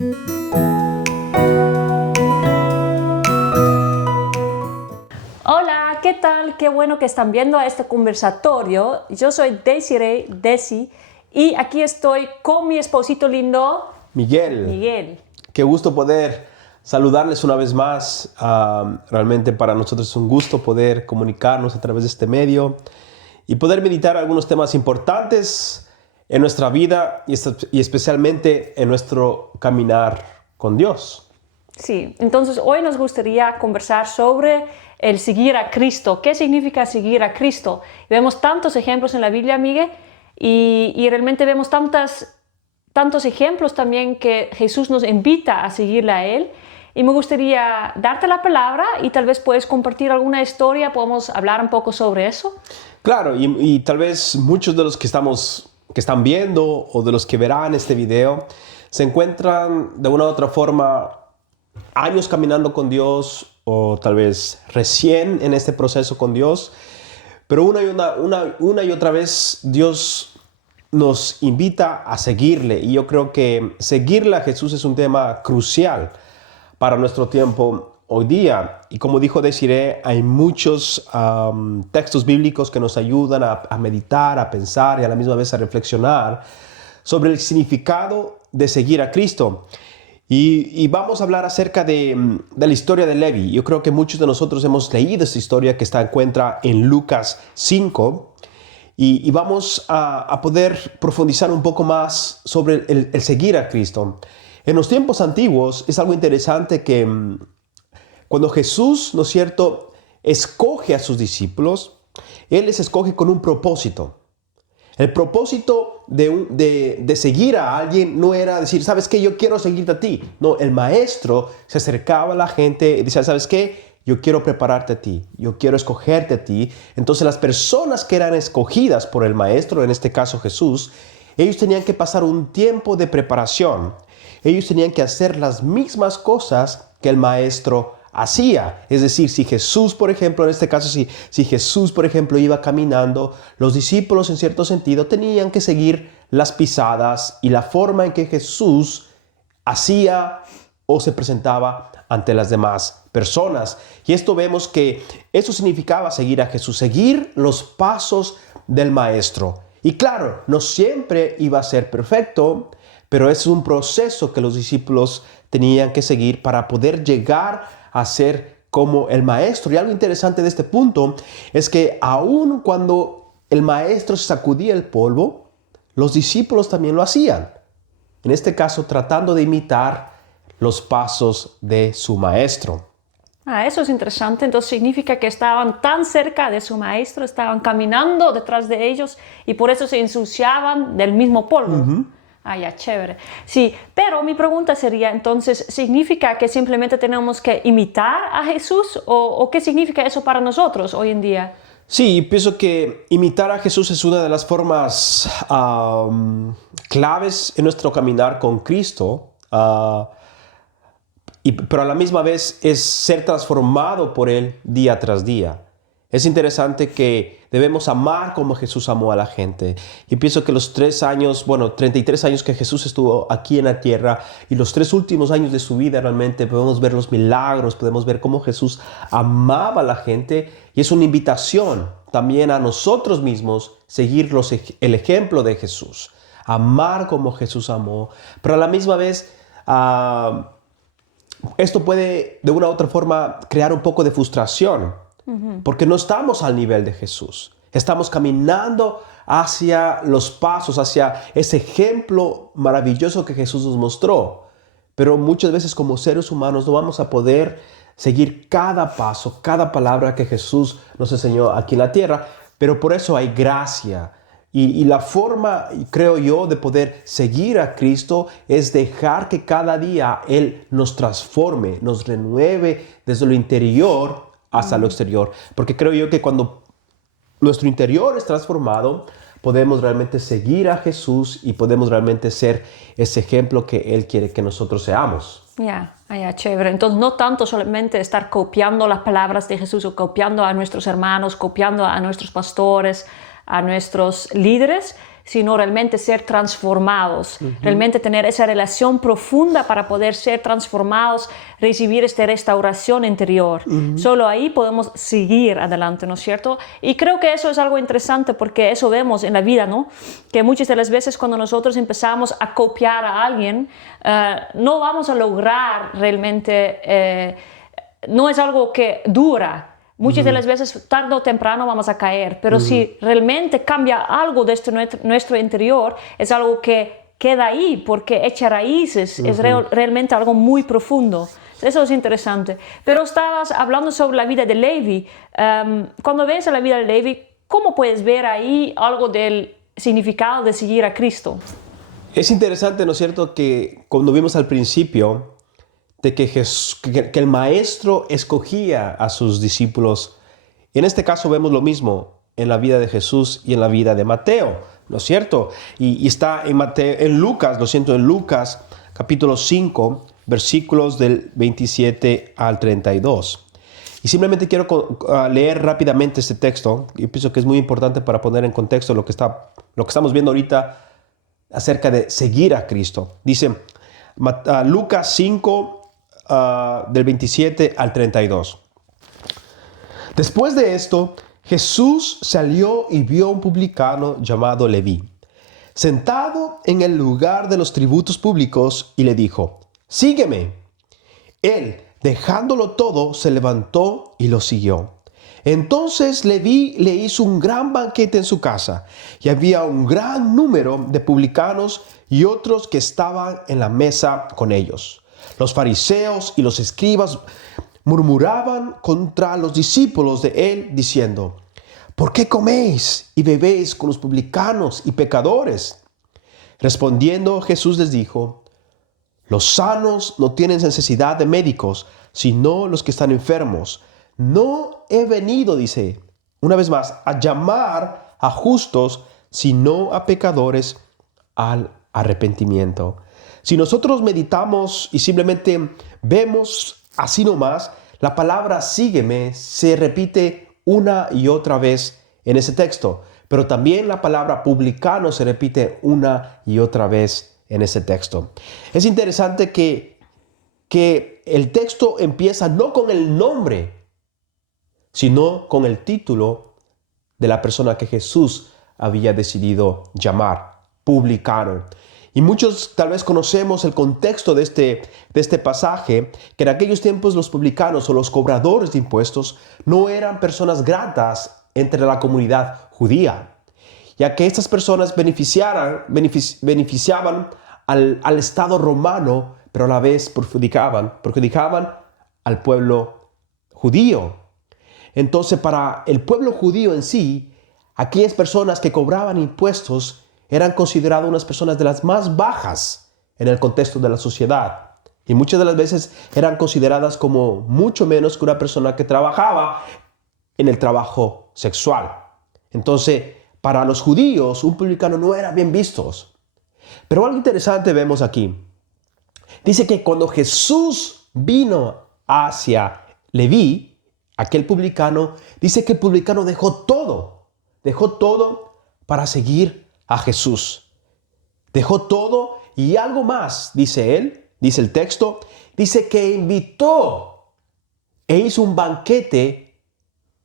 Hola, ¿qué tal? Qué bueno que están viendo este conversatorio. Yo soy Desiree, Desi, y aquí estoy con mi esposito lindo, Miguel. Qué gusto poder saludarles una vez más. Realmente para nosotros es un gusto poder comunicarnos a través de este medio y poder meditar algunos temas importantes en nuestra vida y especialmente en nuestro caminar con Dios. Sí, entonces hoy nos gustaría conversar sobre el seguir a Cristo. ¿Qué significa seguir a Cristo? Vemos tantos ejemplos en la Biblia, Miguel, y realmente vemos tantos ejemplos también que Jesús nos invita a seguirle a Él. Y me gustaría darte la palabra y tal vez puedes compartir alguna historia, podemos hablar un poco sobre eso. Claro, y tal vez muchos de los que están viendo o de los que verán este video se encuentran de una u otra forma años caminando con Dios o tal vez recién en este proceso con Dios, pero una y otra vez Dios nos invita a seguirle, y yo creo que seguirle a Jesús es un tema crucial para nuestro tiempo hoy día. Y como dijo Desiree, hay muchos textos bíblicos que nos ayudan a meditar, a pensar y a la misma vez a reflexionar sobre el significado de seguir a Cristo. Y vamos a hablar acerca de la historia de Levi. Yo creo que muchos de nosotros hemos leído esta historia que se encuentra en Lucas 5. Y vamos a poder profundizar un poco más sobre el seguir a Cristo. En los tiempos antiguos es algo interesante que cuando Jesús, ¿no es cierto?, escoge a sus discípulos, Él les escoge con un propósito. El propósito de seguir a alguien no era decir, ¿sabes qué? Yo quiero seguirte a ti. No, el maestro se acercaba a la gente y decía, ¿sabes qué? Yo quiero prepararte a ti, yo quiero escogerte a ti. Entonces las personas que eran escogidas por el maestro, en este caso Jesús, ellos tenían que pasar un tiempo de preparación. Ellos tenían que hacer las mismas cosas que el maestro hacía. Es decir, si Jesús, por ejemplo, en este caso, si Jesús, por ejemplo, iba caminando, los discípulos en cierto sentido tenían que seguir las pisadas y la forma en que Jesús hacía o se presentaba ante las demás personas. Y esto vemos que eso significaba seguir a Jesús, seguir los pasos del maestro. Y claro, no siempre iba a ser perfecto, pero es un proceso que los discípulos tenían que seguir para poder llegar a ser como el maestro. Y algo interesante de este punto es que aun cuando el maestro sacudía el polvo, los discípulos también lo hacían. En este caso, tratando de imitar los pasos de su maestro. Eso es interesante. Entonces significa que estaban tan cerca de su maestro, estaban caminando detrás de ellos y por eso se ensuciaban del mismo polvo. Uh-huh. Ya, chévere. Sí, pero mi pregunta sería entonces, ¿significa que simplemente tenemos que imitar a Jesús o qué significa eso para nosotros hoy en día? Sí, pienso que imitar a Jesús es una de las formas claves en nuestro caminar con Cristo. Pero a la misma vez es ser transformado por Él día tras día. Es interesante que debemos amar como Jesús amó a la gente. Y pienso que los 33 años que Jesús estuvo aquí en la tierra y los 3 últimos años de su vida realmente podemos ver los milagros, podemos ver cómo Jesús amaba a la gente. Y es una invitación también a nosotros mismos seguir el ejemplo de Jesús. Amar como Jesús amó. Pero a la misma vez esto puede de una u otra forma crear un poco de frustración. Porque no estamos al nivel de Jesús. Estamos caminando hacia los pasos, hacia ese ejemplo maravilloso que Jesús nos mostró. Pero muchas veces como seres humanos no vamos a poder seguir cada paso, cada palabra que Jesús nos enseñó aquí en la tierra. Pero por eso hay gracia. Y la forma, creo yo, de poder seguir a Cristo es dejar que cada día Él nos transforme, nos renueve desde lo interior hasta lo exterior. Porque creo yo que cuando nuestro interior es transformado, podemos realmente seguir a Jesús y podemos realmente ser ese ejemplo que Él quiere que nosotros seamos. Ya, chévere. Entonces no tanto solamente estar copiando las palabras de Jesús o copiando a nuestros hermanos, copiando a nuestros pastores, a nuestros líderes, sino realmente ser transformados, realmente tener esa relación profunda para poder ser transformados, recibir esta restauración interior. Solo ahí podemos seguir adelante, ¿no es cierto? Y creo que eso es algo interesante porque eso vemos en la vida, ¿no? Que muchas de las veces cuando nosotros empezamos a copiar a alguien, no vamos a lograr realmente, no es algo que dura. Muchas de las veces, tarde o temprano, vamos a caer, pero si realmente cambia algo de nuestro interior, es algo que queda ahí, porque echa raíces, es realmente algo muy profundo. Eso es interesante. Pero estabas hablando sobre la vida de Levi. Cuando ves la vida de Levi, ¿cómo puedes ver ahí algo del significado de seguir a Cristo? Es interesante, ¿no es cierto?, que cuando vimos al principio de que el maestro escogía a sus discípulos. En este caso vemos lo mismo en la vida de Jesús y en la vida de Mateo, ¿no es cierto? Y está en Lucas capítulo 5, versículos del 27 al 32. Y simplemente quiero leer rápidamente este texto. Yo pienso que es muy importante para poner en contexto lo que estamos viendo ahorita acerca de seguir a Cristo. Dice Lucas 5, del 27 al 32. Después de esto, Jesús salió y vio a un publicano llamado Leví, sentado en el lugar de los tributos públicos, y le dijo: «Sígueme». Él, dejándolo todo, se levantó y lo siguió. Entonces Leví le hizo un gran banquete en su casa, y había un gran número de publicanos y otros que estaban en la mesa con ellos. Los fariseos y los escribas murmuraban contra los discípulos de él, diciendo: «¿Por qué coméis y bebéis con los publicanos y pecadores?». Respondiendo Jesús les dijo: «Los sanos no tienen necesidad de médicos, sino los que están enfermos. No he venido», dice una vez más, «a llamar a justos, sino a pecadores al arrepentimiento». Si nosotros meditamos y simplemente vemos así nomás, la palabra sígueme se repite una y otra vez en ese texto, pero también la palabra publicano se repite una y otra vez en ese texto. Es interesante que el texto empieza no con el nombre, sino con el título de la persona que Jesús había decidido llamar, publicano. Y muchos tal vez conocemos el contexto de este pasaje, que en aquellos tiempos los publicanos o los cobradores de impuestos no eran personas gratas entre la comunidad judía, ya que estas personas beneficiaban al Estado romano, pero a la vez perjudicaban al pueblo judío. Entonces, para el pueblo judío en sí, aquellas personas que cobraban impuestos eran consideradas unas personas de las más bajas en el contexto de la sociedad. Y muchas de las veces eran consideradas como mucho menos que una persona que trabajaba en el trabajo sexual. Entonces, para los judíos, un publicano no era bien visto. Pero algo interesante vemos aquí. Dice que cuando Jesús vino hacia Leví, aquel publicano, dice que el publicano dejó todo para seguir a Jesús. Dejó todo y algo más, dice él, dice el texto, dice que invitó e hizo un banquete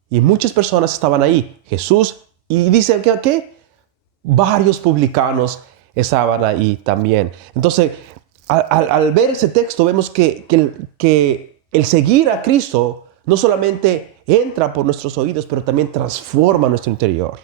y muchas personas estaban ahí. Jesús, y dice que varios publicanos estaban ahí también. Entonces, al ver ese texto, vemos que el seguir a Cristo no solamente entra por nuestros oídos, pero también transforma nuestro interior.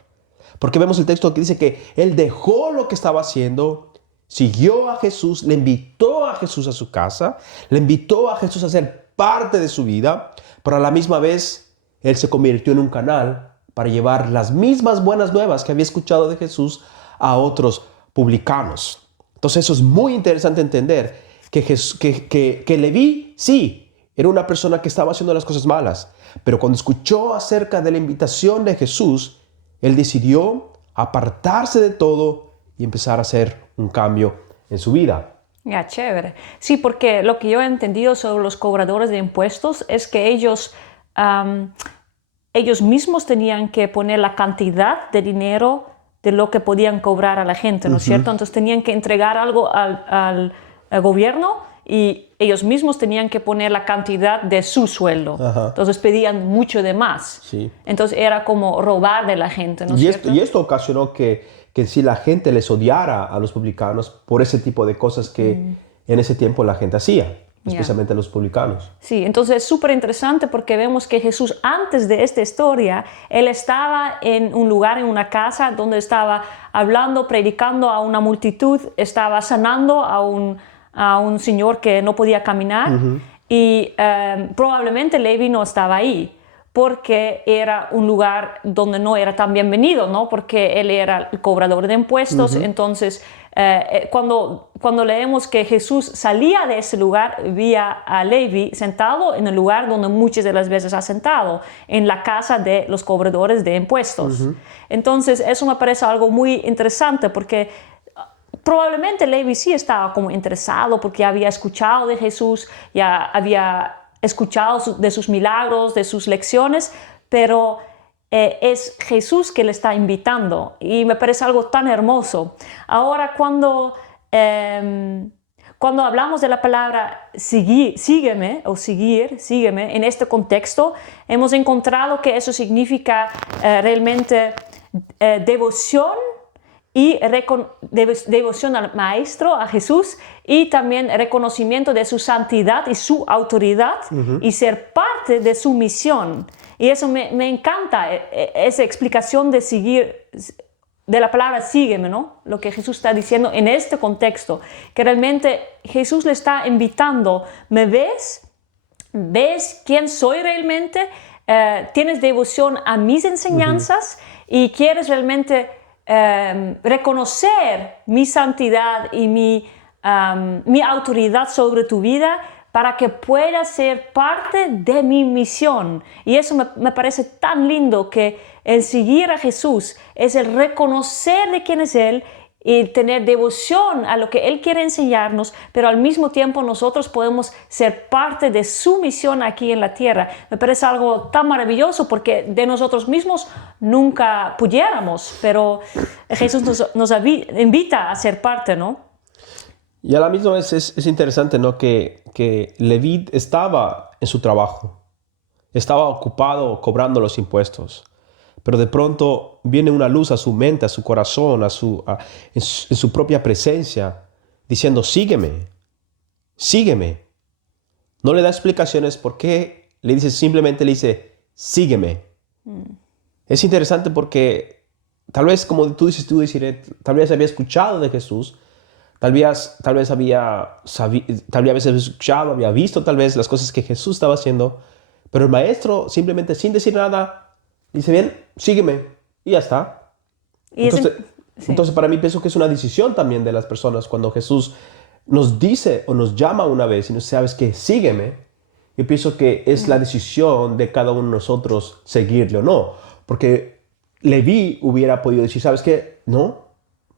Porque vemos el texto que dice que él dejó lo que estaba haciendo, siguió a Jesús, le invitó a Jesús a su casa, le invitó a Jesús a ser parte de su vida, pero a la misma vez él se convirtió en un canal para llevar las mismas buenas nuevas que había escuchado de Jesús a otros publicanos. Entonces eso es muy interesante entender que Leví, sí, era una persona que estaba haciendo las cosas malas, pero cuando escuchó acerca de la invitación de Jesús, él decidió apartarse de todo y empezar a hacer un cambio en su vida. Ya, chévere. Sí, porque lo que yo he entendido sobre los cobradores de impuestos es que ellos mismos tenían que poner la cantidad de dinero de lo que podían cobrar a la gente, ¿no es cierto? Entonces tenían que entregar algo al gobierno y ellos mismos tenían que poner la cantidad de su sueldo. Entonces pedían mucho de más. Sí. Entonces era como robar de la gente, ¿no es cierto? Y esto ocasionó que si la gente les odiara a los publicanos por ese tipo de cosas que en ese tiempo la gente hacía, especialmente los publicanos. Sí, entonces es súper interesante porque vemos que Jesús, antes de esta historia, él estaba en un lugar, en una casa, donde estaba hablando, predicando a una multitud, estaba sanando a un señor que no podía caminar y probablemente Levi no estaba ahí porque era un lugar donde no era tan bienvenido, ¿no? Porque él era el cobrador de impuestos. Entonces cuando leemos que Jesús salía de ese lugar, veía a Levi sentado en el lugar donde muchas de las veces ha sentado, en la casa de los cobradores de impuestos. Entonces eso me parece algo muy interesante porque probablemente Levi sí estaba como interesado porque había escuchado de Jesús, ya había escuchado de sus milagros, de sus lecciones, pero es Jesús que le está invitando y me parece algo tan hermoso. Ahora cuando hablamos de la palabra sígueme o sígueme en este contexto, hemos encontrado que eso significa realmente devoción y devoción al Maestro, a Jesús, y también reconocimiento de su santidad y su autoridad y ser parte de su misión. Y eso me encanta, esa explicación de seguir, de la palabra sígueme, ¿no? Lo que Jesús está diciendo en este contexto, que realmente Jesús le está invitando. ¿Me ves? ¿Ves quién soy realmente? ¿Tienes devoción a mis enseñanzas? ¿Y quieres realmente reconocer mi santidad y mi autoridad sobre tu vida para que puedas ser parte de mi misión? Y eso me parece tan lindo, que el seguir a Jesús es el reconocer de quién es Él y tener devoción a lo que Él quiere enseñarnos, pero al mismo tiempo nosotros podemos ser parte de su misión aquí en la tierra. Me parece algo tan maravilloso porque de nosotros mismos nunca pudiéramos, pero Jesús nos invita a ser parte, ¿no? Y a la misma vez es interesante, ¿no? Que Leví estaba en su trabajo, estaba ocupado cobrando los impuestos, pero de pronto viene una luz a su mente, a su corazón, en su propia presencia, diciendo, sígueme, sígueme. No le da explicaciones por qué, simplemente le dice, sígueme. Es interesante porque tal vez, como tú dices, tal vez había escuchado de Jesús, tal vez había escuchado, había visto tal vez las cosas que Jesús estaba haciendo, pero el maestro simplemente sin decir nada dice, bien, sígueme, y ya está. Entonces para mí pienso que es una decisión también de las personas cuando Jesús nos dice o nos llama una vez y nos dice, ¿sabes qué? Sígueme. Yo pienso que es la decisión de cada uno de nosotros seguirle o no, porque Leví hubiera podido decir, ¿sabes qué? No,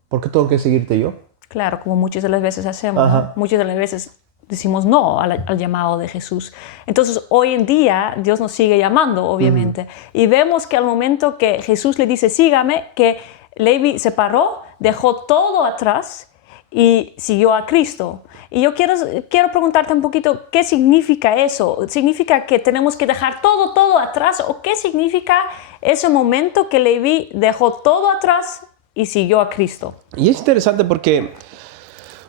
¿por qué tengo que seguirte yo? Claro, como muchas de las veces hacemos, ¿no? Muchas de las veces decimos no al llamado de Jesús. Entonces, hoy en día, Dios nos sigue llamando, obviamente. Y vemos que al momento que Jesús le dice, sígame, que Levi se paró, dejó todo atrás y siguió a Cristo. Y yo quiero preguntarte un poquito, ¿qué significa eso? ¿Significa que tenemos que dejar todo atrás? ¿O qué significa ese momento que Levi dejó todo atrás y siguió a Cristo? Y es interesante porque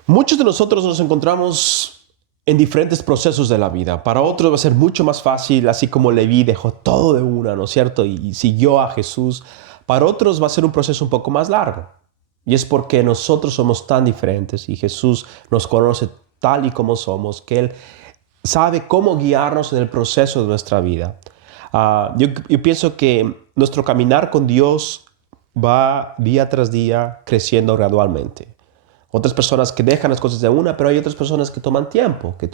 muchos de nosotros nos encontramos en diferentes procesos de la vida. Para otros va a ser mucho más fácil, así como Leví dejó todo de una, ¿no es cierto? Y siguió a Jesús. Para otros va a ser un proceso un poco más largo. Y es porque nosotros somos tan diferentes y Jesús nos conoce tal y como somos, que Él sabe cómo guiarnos en el proceso de nuestra vida. Yo pienso que nuestro caminar con Dios va día tras día creciendo gradualmente. Otras personas que dejan las cosas de una, pero hay otras personas que toman tiempo, que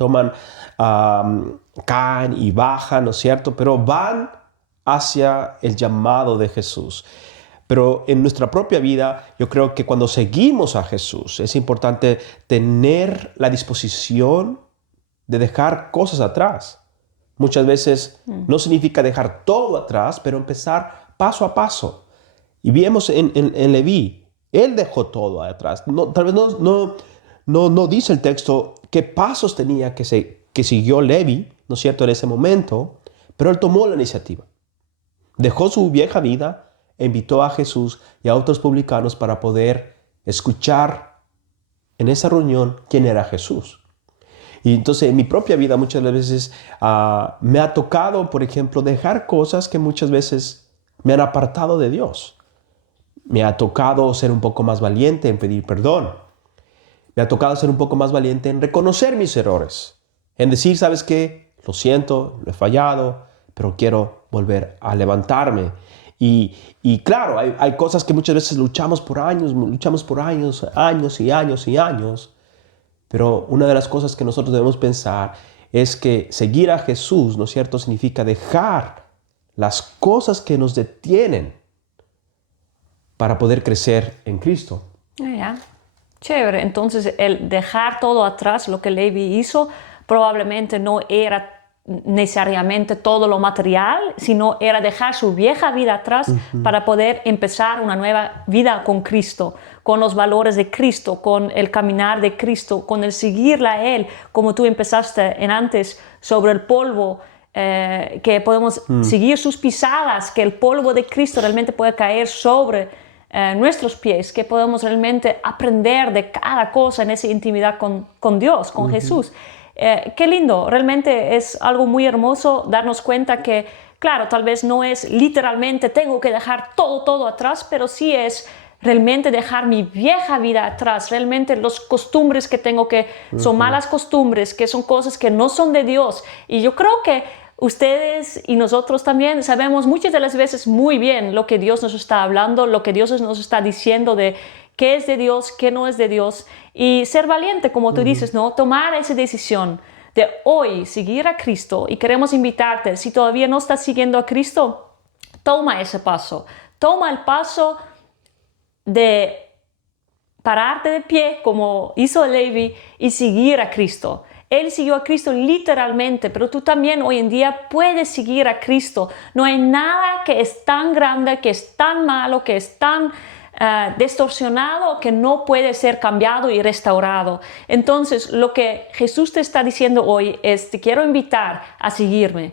caen y bajan, ¿no es cierto? Pero van hacia el llamado de Jesús. Pero en nuestra propia vida, yo creo que cuando seguimos a Jesús, es importante tener la disposición de dejar cosas atrás. Muchas veces no significa dejar todo atrás, pero empezar paso a paso. Y vemos en Leví, él dejó todo atrás. Tal vez no dice el texto qué pasos tenía que siguió Leví, ¿no es cierto?, en ese momento, pero él tomó la iniciativa. Dejó su vieja vida, invitó a Jesús y a otros publicanos para poder escuchar en esa reunión quién era Jesús. Y entonces en mi propia vida muchas veces me ha tocado, por ejemplo, dejar cosas que muchas veces me han apartado de Dios. Me ha tocado ser un poco más valiente en pedir perdón. Me ha tocado ser un poco más valiente en reconocer mis errores. En decir, ¿sabes qué? Lo siento, lo he fallado, pero quiero volver a levantarme. Y claro, hay cosas que muchas veces luchamos por años, años y años y años. Pero una de las cosas que nosotros debemos pensar es que seguir a Jesús, ¿no es cierto?, significa dejar las cosas que nos detienen para poder crecer en Cristo. Ya. Chévere. Entonces, el dejar todo atrás, lo que Levi hizo, probablemente no era necesariamente todo lo material, sino era dejar su vieja vida atrás para poder empezar una nueva vida con Cristo, con los valores de Cristo, con el caminar de Cristo, con el seguirle a Él, como tú empezaste en antes, sobre el polvo, que podemos seguir sus pisadas, que el polvo de Cristo realmente puede caer sobre nuestros pies, que podemos realmente aprender de cada cosa en esa intimidad con Dios, con Jesús. Qué lindo, realmente es algo muy hermoso darnos cuenta que, claro, tal vez no es literalmente tengo que dejar todo atrás, pero sí es realmente dejar mi vieja vida atrás, realmente los costumbres que tengo que son malas costumbres, que son cosas que no son de Dios. Y yo creo que ustedes y nosotros también sabemos muchas de las veces muy bien lo que Dios nos está hablando, lo que Dios nos está diciendo de qué es de Dios, qué no es de Dios, y ser valiente, como tú dices, ¿no? Tomar esa decisión de hoy seguir a Cristo. Y queremos invitarte, si todavía no estás siguiendo a Cristo, toma ese paso. Toma el paso de pararte de pie, como hizo Levi, y seguir a Cristo. Él siguió a Cristo literalmente, pero tú también hoy en día puedes seguir a Cristo. No hay nada que es tan grande, que es tan malo, que es tan distorsionado, que no puede ser cambiado y restaurado. Entonces, lo que Jesús te está diciendo hoy es, te quiero invitar a seguirme.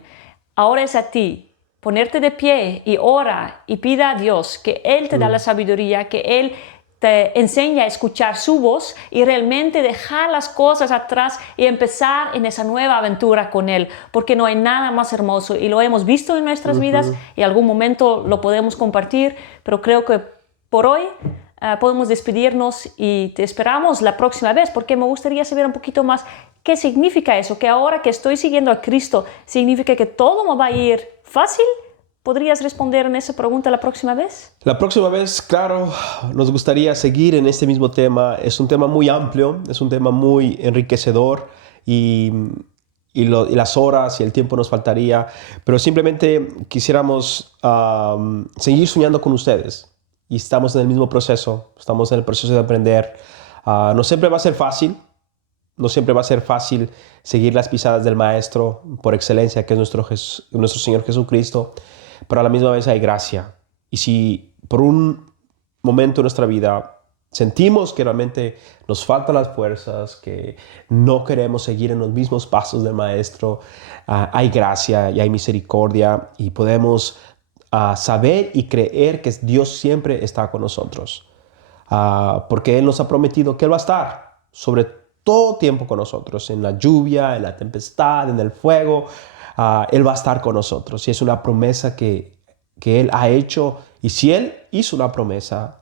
Ahora es a ti. Ponerte de pie y ora y pida a Dios que Él te da la sabiduría, que Él te enseña a escuchar su voz y realmente dejar las cosas atrás y empezar en esa nueva aventura con Él, porque no hay nada más hermoso y lo hemos visto en nuestras vidas y en algún momento lo podemos compartir, pero creo que por hoy podemos despedirnos y te esperamos la próxima vez, porque me gustaría saber un poquito más qué significa eso, que ahora que estoy siguiendo a Cristo, ¿significa que todo me va a ir fácil? ¿Podrías responder en esa pregunta la próxima vez? La próxima vez, claro, nos gustaría seguir en este mismo tema. Es un tema muy amplio, es un tema muy enriquecedor y las horas y el tiempo nos faltaría, pero simplemente quisiéramos seguir soñando con ustedes. Y estamos en el mismo proceso, estamos en el proceso de aprender. No siempre va a ser fácil, no siempre va a ser fácil seguir las pisadas del Maestro por excelencia, que es nuestro Señor Jesucristo, pero a la misma vez hay gracia. Y si por un momento de nuestra vida sentimos que realmente nos faltan las fuerzas, que no queremos seguir en los mismos pasos del Maestro, hay gracia y hay misericordia y podemos saber y creer que Dios siempre está con nosotros, porque Él nos ha prometido que Él va a estar sobre todo tiempo con nosotros, en la lluvia, en la tempestad, en el fuego. Él va a estar con nosotros y es una promesa que Él ha hecho, y si Él hizo una promesa,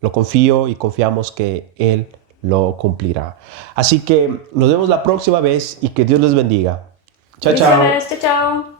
lo confío y confiamos que Él lo cumplirá. Así que nos vemos la próxima vez y que Dios les bendiga. Chao, chao. Chao.